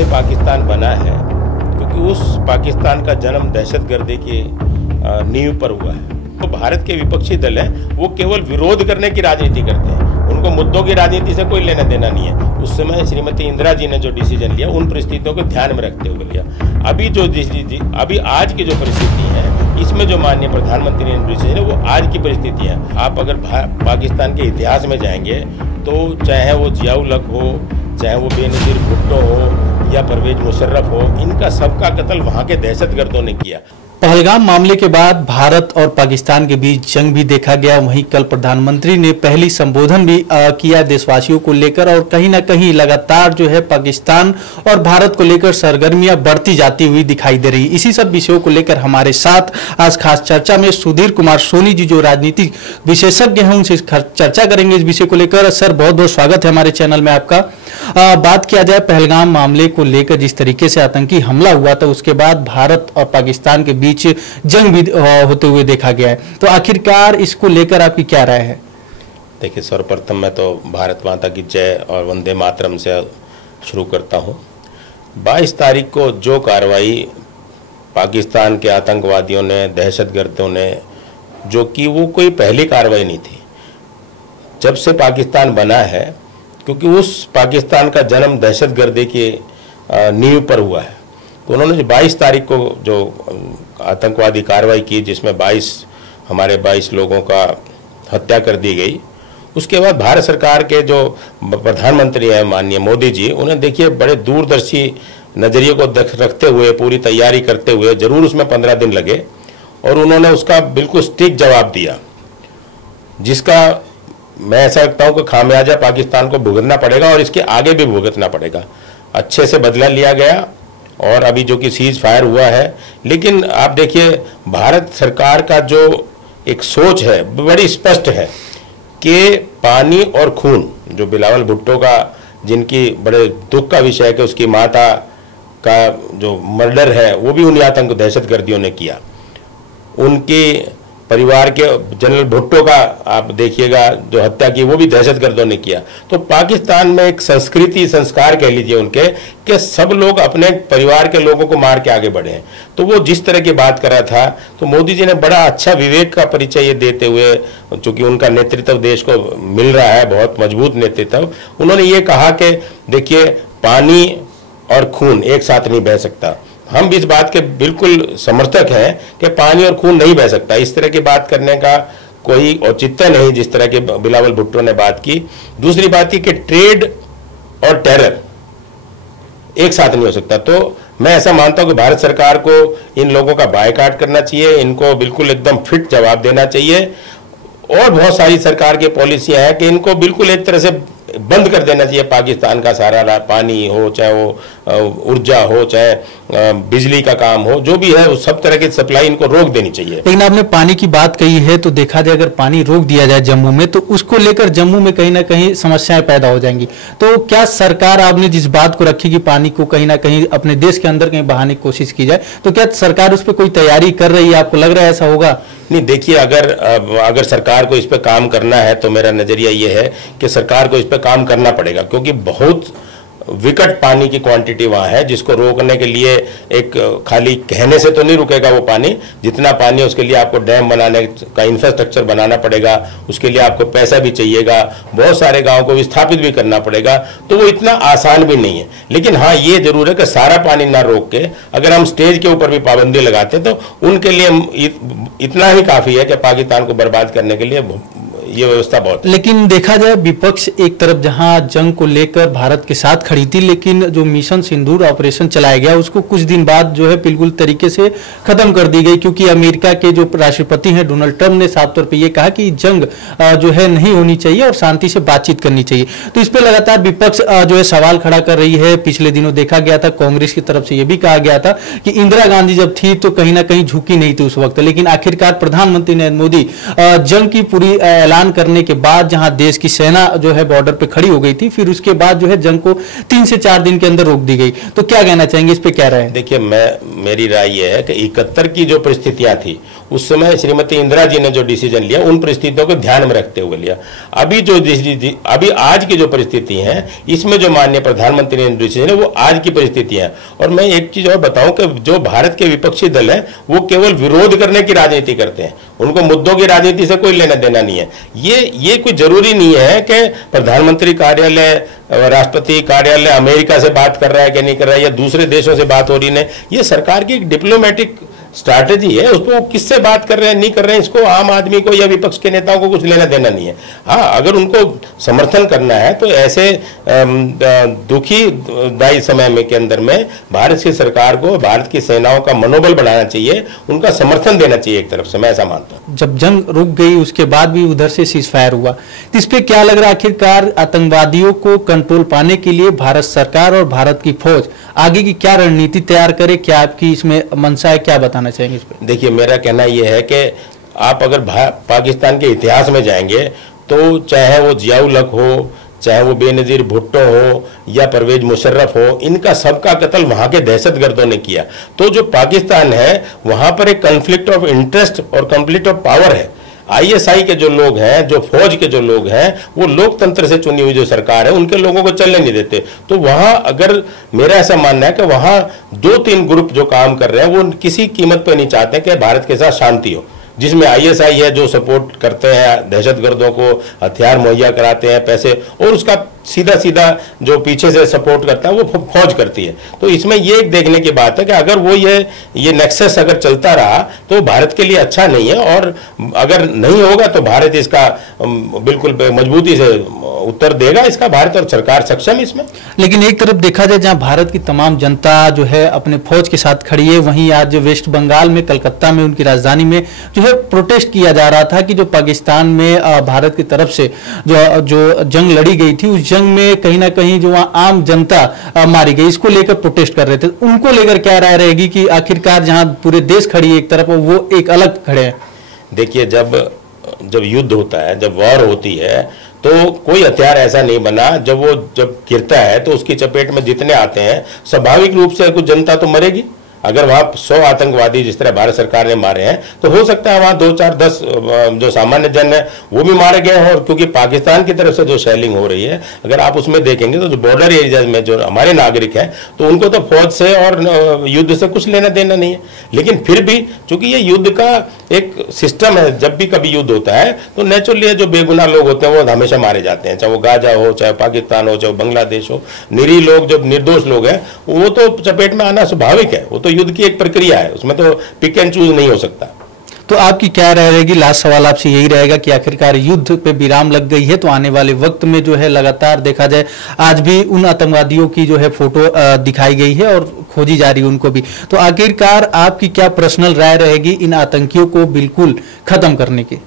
से पाकिस्तान बना है, क्योंकि उस पाकिस्तान का जन्म दहशतगर्दी की नींव पर हुआ है। तो भारत के विपक्षी दल हैं, वो केवल विरोध करने की राजनीति करते हैं, उनको मुद्दों की राजनीति से कोई लेना देना नहीं है। उस समय श्रीमती इंदिरा जी ने जो डिसीजन लिया, उन परिस्थितियों को ध्यान में रखते हुए लिया। अभी आज की जो परिस्थिति है, इसमें जो माननीय प्रधानमंत्री ने डिसीजन है, वो आज की परिस्थिति है। आप अगर पाकिस्तान के इतिहास में जाएंगे तो चाहे वो जियाउल हक हो, चाहे वो बेनज़ीर भुट्टो हो या परवेज मुशर्रफ हो, इनका सबका कत्ल वहाँ के दहशतगर्दों ने किया। पहलगाम मामले के बाद भारत और पाकिस्तान के बीच जंग भी देखा गया। वहीं कल प्रधानमंत्री ने पहली संबोधन भी किया देशवासियों को लेकर, और कहीं ना कहीं लगातार जो है पाकिस्तान और भारत को लेकर सरगर्मियां बढ़ती जाती हुई दिखाई दे रही। इसी सब विषयों को लेकर हमारे साथ आज खास चर्चा में सुधीर कुमार सोनी जी, जो राजनीतिक विशेषज्ञ हैं, उनसे चर्चा करेंगे इस विषय को लेकर। सर, बहुत बहुत स्वागत है हमारे चैनल में आपका। बात किया जाए पहलगाम मामले को लेकर, जिस तरीके से आतंकी हमला हुआ था, उसके बाद भारत और पाकिस्तान के बीच जंग भी होते हुए देखा गया है। तो आखिरकार इसको लेकर आपकी क्या राय है? देखिए, सर्वप्रथम मैं तो भारत माता की जय और वंदे मातरम से शुरू करता हूँ। 22 तारीख को जो कार्रवाई पाकिस्तान के आतंकवादियों ने, दहशतगर्दों ने जो की, वो कोई पहली कार्रवाई नहीं थी। जब से पाकिस्तान बना है, क्योंकि उस पाकिस्तान का जन्म दहशतगर्दी की नींव पर हुआ है, तो उन्होंने जो 22 तारीख को जो आतंकवादी कार्रवाई की, जिसमें 22 लोगों का हत्या कर दी गई, उसके बाद भारत सरकार के जो प्रधानमंत्री हैं माननीय मोदी जी, उन्हें देखिए बड़े दूरदर्शी नज़रिए को रखते हुए, पूरी तैयारी करते हुए, जरूर उसमें 15 दिन लगे और उन्होंने उसका बिल्कुल स्ट्रिक्ट जवाब दिया, जिसका मैं ऐसा लगता हूँ कि खामियाजा पाकिस्तान को भुगतना पड़ेगा और इसके आगे भी भुगतना पड़ेगा। अच्छे से बदला लिया गया और अभी जो कि सीज फायर हुआ है, लेकिन आप देखिए भारत सरकार का जो एक सोच है बड़ी स्पष्ट है कि पानी और खून, जो बिलावल भुट्टो का, जिनकी बड़े दुख का विषय है कि उसकी माता का जो मर्डर है वो भी उन आतंक दहशतगर्दियों ने किया, उनकी परिवार के जनरल भुट्टो का आप देखिएगा जो हत्या की, वो भी दहशतगर्दों ने किया। तो पाकिस्तान में एक संस्कृति, संस्कार कह लीजिए उनके, कि सब लोग अपने परिवार के लोगों को मार के आगे बढ़े हैं। तो वो जिस तरह की बात कर रहा था, तो मोदी जी ने बड़ा अच्छा विवेक का परिचय ये देते हुए, चूंकि उनका नेतृत्व देश को मिल रहा है, बहुत मजबूत नेतृत्व, उन्होंने ये कहा कि देखिए पानी और खून एक साथ नहीं बह सकता। हम भी इस बात के बिल्कुल समर्थक हैं कि पानी और खून नहीं बह सकता। इस तरह की बात करने का कोई औचित्य नहीं, जिस तरह के बिलावल भुट्टो ने बात की। दूसरी बात की कि ट्रेड और टेरर एक साथ नहीं हो सकता। तो मैं ऐसा मानता हूं कि भारत सरकार को इन लोगों का बायकॉट करना चाहिए, इनको बिल्कुल एकदम फिट जवाब देना चाहिए। और बहुत सारी सरकार की पॉलिसियां हैं कि इनको बिल्कुल एक तरह से बंद कर देना चाहिए। पाकिस्तान का सारा पानी हो, चाहे वो ऊर्जा हो, चाहे बिजली का काम हो, जो भी है उस सब तरह की सप्लाई इनको रोक देनी चाहिए। लेकिन आपने पानी की बात कही है, तो देखा जाए अगर पानी रोक दिया जाए जम्मू में, तो उसको लेकर जम्मू में कहीं ना कहीं समस्याएं पैदा हो जाएंगी। तो क्या सरकार, आपने जिस बात को रखी कि पानी को कहीं ना कहीं अपने देश के अंदर कहीं बहाने की कोशिश की जाए, तो क्या सरकार उस पर कोई तैयारी कर रही है? आपको लग रहा है ऐसा होगा? नहीं, देखिए, अगर सरकार को इस पे काम करना है तो मेरा नजरिया ये है कि सरकार को इस पे काम करना पड़ेगा, क्योंकि बहुत विकट पानी की क्वांटिटी वहाँ है, जिसको रोकने के लिए एक खाली कहने से तो नहीं रुकेगा वो पानी। जितना पानी है उसके लिए आपको डैम बनाने का इंफ्रास्ट्रक्चर बनाना पड़ेगा, उसके लिए आपको पैसा भी चाहिएगा, बहुत सारे गाँव को विस्थापित भी करना पड़ेगा। तो वो इतना आसान भी नहीं है। लेकिन हाँ, ये जरूर है कि सारा पानी ना रोक के अगर हम स्टेज के ऊपर भी पाबंदी लगाते तो उनके लिए इतना ही काफ़ी है कि पाकिस्तान को बर्बाद करने के लिए ये व्यवस्था बहुत। लेकिन देखा जाए विपक्ष एक तरफ जहां जंग को लेकर भारत के साथ खड़ी थी, लेकिन जो मिशन सिंदूर ऑपरेशन चलाया गया उसको कुछ दिन बाद जो है बिल्कुल तरीके से खत्म कर दी गई, क्योंकि अमेरिका के जो राष्ट्रपति हैं डोनाल्ड ट्रंप ने साफ तौर पे ये कहा कि जंग जो है नहीं होनी चाहिए और शांति से बातचीत करनी चाहिए। तो इस पर लगातार विपक्ष जो है सवाल खड़ा कर रही है। पिछले दिनों देखा गया था कांग्रेस की तरफ से यह भी कहा गया था कि इंदिरा गांधी जब थी तो कहीं ना कहीं झुकी नहीं थी उस वक्त, लेकिन आखिरकार प्रधानमंत्री नरेंद्र मोदी जंग की पूरी ऐलान ऐलान करने के बाद जहां देश की सेना जो है बॉर्डर पे खड़ी हो गई थी, फिर उसके बाद जो है जंग को 3 से 4 दिन के अंदर रोक दी गई। तो क्या कहना चाहेंगे, इस पे क्या राय है? देखिए, मेरी राय यह है कि 71 की जो परिस्थितियां थी उस समय श्रीमती इंदिरा जी ने जो डिसीजन लिया उन परिस्थितियों को ध्यान में रखते हुए लिया। अभी आज की जो परिस्थिति है इसमें जो माननीय प्रधानमंत्री ने डिसीजन है वो आज की परिस्थिति है। और मैं एक चीज और बताऊं कि जो भारत के विपक्षी दल है वो केवल विरोध करने की राजनीति करते हैं, उनको मुद्दों की राजनीति से कोई लेना देना नहीं है। ये कोई जरूरी नहीं है कि प्रधानमंत्री कार्यालय, राष्ट्रपति कार्यालय अमेरिका से बात कर रहा है कि नहीं कर रहा है, या दूसरे देशों से बात हो रही है। ये सरकार की एक डिप्लोमेटिक स्ट्रैटेजी है, उसको किससे बात कर रहे हैं नहीं कर रहे हैं इसको आम आदमी को या विपक्ष के नेताओं को कुछ लेना देना नहीं है। हाँ, अगर उनको समर्थन करना है तो ऐसे दुखी दायी समय में के अंदर में भारत की सरकार को भारत की सेनाओं का मनोबल बढ़ाना चाहिए, उनका समर्थन देना चाहिए एक तरफ से, मैं ऐसा मानता हूँ। जब जंग रुक गई उसके बाद भी उधर से सीजफायर हुआ, तो इस पे क्या लग रहा है, आखिरकार आतंकवादियों को कंट्रोल पाने के लिए भारत सरकार और भारत की फौज आगे की क्या रणनीति तैयार करे? क्या आपकी इसमें मंशा है, क्या बताना चाहेंगे इस पे? देखिए, मेरा कहना यह है कि आप अगर पाकिस्तान के इतिहास में जाएंगे तो चाहे वो जियाउल हक हो, चाहे वो बेनजीर भुट्टो हो या परवेज मुशर्रफ हो, इनका सबका कत्ल वहां के दहशतगर्दों ने किया। तो जो पाकिस्तान है वहां पर एक कॉन्फ्लिक्ट ऑफ इंटरेस्ट और कॉन्फ्लिक्ट ऑफ पावर है। आईएसआई के जो लोग हैं, जो फौज के जो लोग हैं, वो लोकतंत्र से चुनी हुई जो सरकार है उनके लोगों को चलने नहीं देते। तो वहां अगर मेरा ऐसा मानना है कि वहां 2-3 ग्रुप जो काम कर रहे हैं वो किसी कीमत पर नहीं चाहते कि भारत के साथ शांति हो, जिसमें आईएसआई है जो सपोर्ट करते हैं दहशतगर्दों को, हथियार मुहैया कराते हैं, पैसे, और उसका सीधा सीधा जो पीछे से सपोर्ट करता है वो फौज करती है। तो इसमें ये एक देखने की बात है कि अगर वो ये नेक्सस अगर चलता रहा तो भारत के लिए अच्छा नहीं है, और अगर नहीं होगा तो भारत इसका बिल्कुल मजबूती से उत्तर देगा। इसका भारत और सरकार सक्षम है इसमें। लेकिन एक तरफ देखा जाए जहां भारत की तमाम जनता जो है अपने फौज के साथ खड़ी है, वहीं आज वेस्ट बंगाल में, कलकत्ता में, उनकी राजधानी में जो है प्रोटेस्ट किया जा रहा था कि जो पाकिस्तान में भारत की तरफ से जो जंग लड़ी गई थी उस जंग में कहीं ना कहीं जो वहां आम जनता मारी गई, इसको लेकर प्रोटेस्ट कर रहे थे। उनको लेकर क्या राय रहेगी कि आखिरकार जहां पूरे देश खड़ी है एक तरफ, वो एक अलग खड़े हैं? देखिए, जब युद्ध होता है, जब वॉर होती है, तो कोई हथियार ऐसा नहीं बना जब गिरता है तो उसकी चपेट में जितने आते हैं स्वाभाविक रूप से कुछ जनता तो मरेगी। अगर वहां 100 आतंकवादी जिस तरह भारत सरकार ने मारे हैं तो हो सकता है वहां 2, 4, 10 जो सामान्य जन है वो भी मारे गए हों। और क्योंकि पाकिस्तान की तरफ से जो शेलिंग हो रही है, अगर आप उसमें देखेंगे तो जो बॉर्डर एरिया में जो हमारे नागरिक हैं तो उनको तो फौज से और युद्ध से कुछ लेना देना नहीं है। लेकिन फिर भी चूंकि ये युद्ध का एक सिस्टम है, जब भी कभी युद्ध होता है तो नेचुरली जो बेगुनाह लोग होते हैं वो हमेशा मारे जाते हैं, चाहे वो गाजा हो, चाहे पाकिस्तान हो, चाहे बांग्लादेश हो। निरीह लोग, जो निर्दोष लोग हैं, वो तो चपेट में आना स्वाभाविक है। वो तो युद्ध की एक प्रक्रिया है, उसमें तो पिक एंड चूज नहीं हो सकता। तो आपकी क्या राय रहेगी? लास्ट सवाल आपसे यही रहेगा कि आखिरकार युद्ध पे विराम लग गई है तो आने वाले वक्त में जो है लगातार देखा जाए आज भी उन आतंकवादियों की जो है फोटो दिखाई गई है और खोजी जा रही है उनको भी, तो आखिरकार आपकी क्या पर्सनल राय रहेगी इन आतंकियों को बिल्कुल खत्म करने की?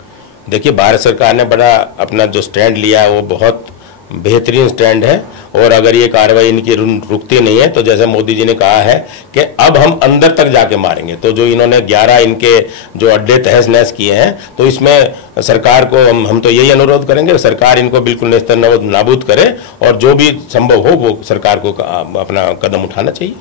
देखिए, भारत सरकार ने बड़ा अपना जो स्टैंड लिया है वो बहुत बेहतरीन स्टैंड है, और अगर ये कार्रवाई इनकी रुकती नहीं है तो जैसे मोदी जी ने कहा है कि अब हम अंदर तक जाके मारेंगे। तो जो इन्होंने 11 इनके जो अड्डे तहस नहस किए हैं, तो इसमें सरकार को हम तो यही अनुरोध करेंगे, सरकार इनको बिल्कुल नेस्तनाबूद नाबूद करे, और जो भी संभव हो वो सरकार को अपना कदम उठाना चाहिए।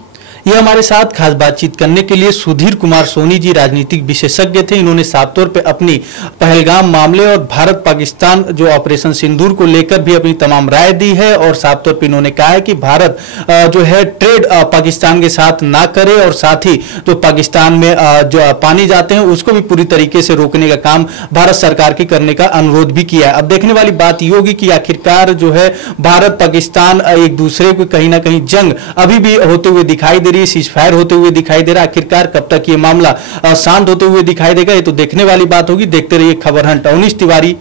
ये हमारे साथ खास बातचीत करने के लिए सुधीर कुमार सोनी जी राजनीतिक विशेषज्ञ थे। इन्होंने साफ तौर पे अपनी पहलगाम मामले और भारत पाकिस्तान जो ऑपरेशन सिंदूर को लेकर भी अपनी तमाम राय दी है, और साफ तौर पे इन्होंने कहा है कि भारत जो है ट्रेड पाकिस्तान के साथ ना करे, और साथ ही जो पाकिस्तान में जो पानी जाते हैं उसको भी पूरी तरीके से रोकने का काम भारत सरकार की करने का अनुरोध भी किया है। अब देखने वाली बात ये होगी कि आखिरकार जो है भारत पाकिस्तान एक दूसरे को कहीं ना कहीं जंग अभी भी होते हुए दिखाई दे रही है, सीजफायर होते हुए दिखाई दे रहा है। आखिरकार कब तक ये मामला शांत होते हुए दिखाई देगा, ये तो देखने वाली बात होगी। देखते रहिए खबर हंट। अवनीश तिवारी,